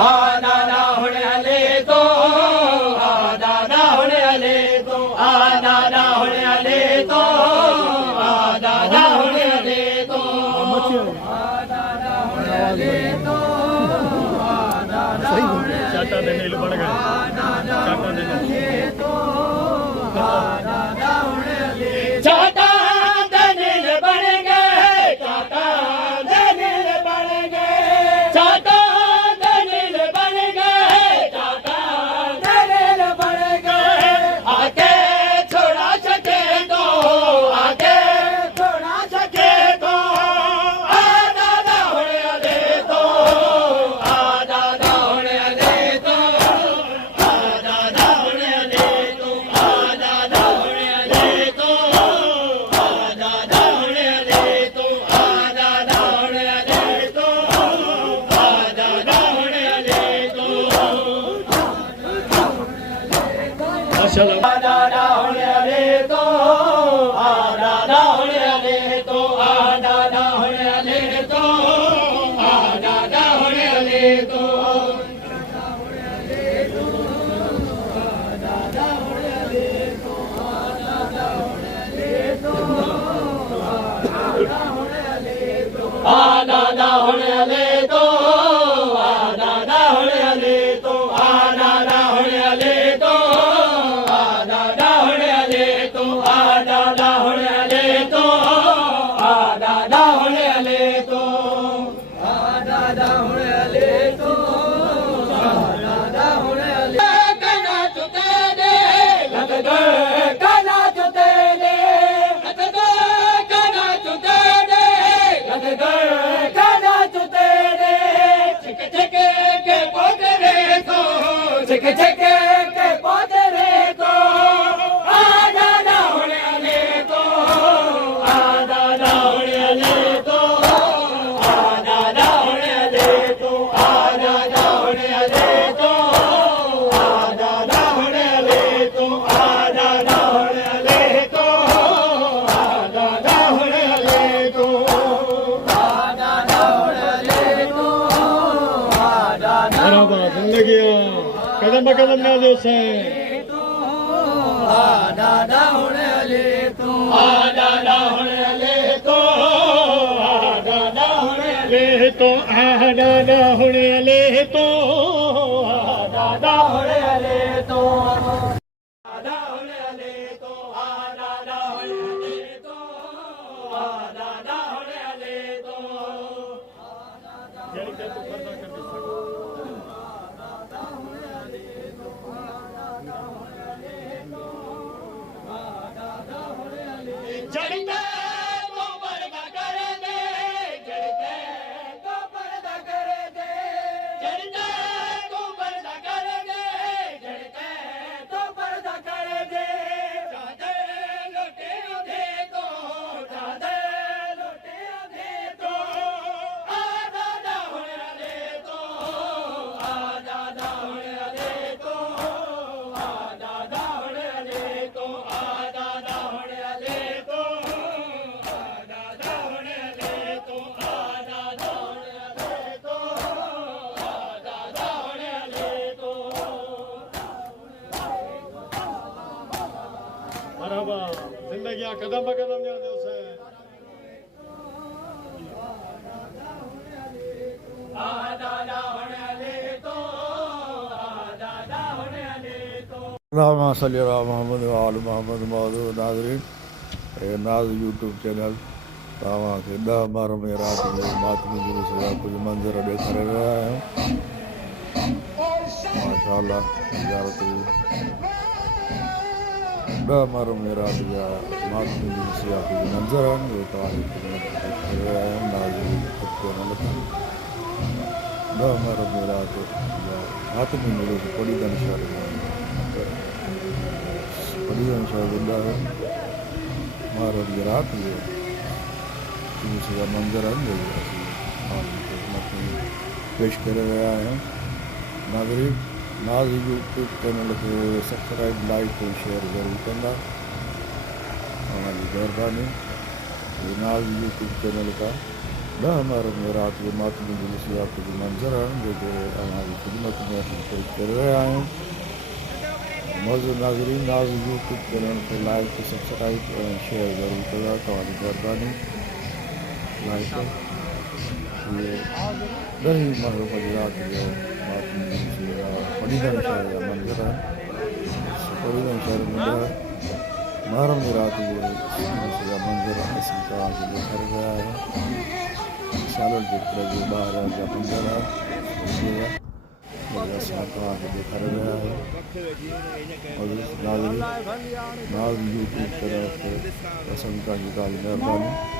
दादा हुणे हले तो दादा हुणे हले तो दादा हुणे हले तो दादा हुणे हले तो दादा हुणे हले तो दादा हुणे चाटा देने बन गए चाटा देने तो दादा हुणे हले चाटा देने बन गए चाटा देने बन गए चाटा देने बन गए चाटा देने बन गए आके छोड़ा सके तो आके छोड़ा सके तो दादा हुणे हले तो दादा हुणे हले तो दादा हुणे हले तो दादा हुणे हले तो दादा हुणे हले तो दादा हुणे हले तो दादा हुणे हले तो माशाल्लाह दादा हुणे हले तो दादा हुणे हले तो दादा हुणे हले तो दादा हुणे हले तो दादा हुणे हले तो दादा हुणे हले तो दादा हुणे हले तो दादा हुणे हले तो दादा हुणे हले तो दादा हुणे हले तो दादा हुणे हले तो दादा हुणे हले कना चुते दे लग गए कना चुते दे लग गए कना चुते दे लग गए कना चुते दे छिक छिक के पोतरे को छिक छिक के पोतरे को दादा हुणे हले तो दादा हुणे हले तो दादा हुणे हले तो दादा हुणे हले तो दादा हुणे हले तो दादा हुणे हले तो दादा हुणे हले तो दादा हुणे हले तो बराबर जिंदगी कदम ब कदम ना जो से दादा हुणे हले तो दादा हुणे हले तो दादा हुणे हले ले तो दादा हुणे हले तो दादा हुणे हले तो दादा हुणे हले तो दादा हुणे हले तो दादा हुणे हले तो जड़ते तो पर्दा कर दे जड़ते तो पर्दा कर दे जड़ते तो पर्दा कर दे जड़ते तो पर्दा कर दे चादर लोटे दे तो चादर लोटे दे तो दादा हुणे हले तो दादा हुणे हले तो दादा हुणे हले तो दादा हुणे हले तो दादा हुणे हले तो दादा हुणे हले तो दादा हुणे हले तो बराबर जिंदगी कदम ब कदम ना जो से दादा हुणे हले तो दादा हुणे हले तो अल्लाहुम्मा सल्ली अला मोहम्मद व आलि मोहम्मद मौजूद नाज़रीन नाज़ यूट्यूब चैनल तव्हांखे 10 बार में रात जो मातमी जुलूस जा कुछ मंज़र ॾेखारे रहिया आहियूं माशाअल्लाह ज़ियारत 10 बार में रात जा मातमी जुलूस जा कुछ मंज़र आहिनि उहे तव्हांखे ॾेखारे रहिया आहियूं नाज़ यूट्यूब चैनल ते 10 बार में रात जा मातमी जुलूस पढ़ीदन शहर पढ़ीदन शहर है महाराज की रात जो जुलूस जा मंज़र आहिनि पेश करे रहिया आहियूं नाज़रीन नाज़ यूट्यूब चैनल खे सब्सक्राइब लाइक ऐं शेयर ज़रूरु कंदा तव्हांजी महिरबानी नाज़ यूट्यूब चैनल का ॾह महर में राति जो मातमी जी नसीहत जी मंज़र आहिनि जेके अव्हांजी ख़िदमत में असीं पेश करे रहिया आहियूं। मौजूद नाज़रीन नाज़ यूट्यूब चैनल खे लाइक सब्सक्राइब ऐं शेयर ज़रूरु कयो। तव्हांजी महिरबानी। लाइक इहे ॾहीं महर जी राति जो मातमी जी नसीहत पढ़ींदड़ शहर जा मंज़र आहिनि। पढ़ींदड़ शहर में ॾह महरम जी राति जो मंज़र असीं तव्हांखे ॾेखारे रहिया आहियूं। सालनि जे करे जो ॿाहिरि जा मंज़र असां तव्हांखे ॾेखारे रहिया आहियूं। नाज़ यूट्यूब चैनल खे पसंदि करण जी तव्हांजी महिरबानी।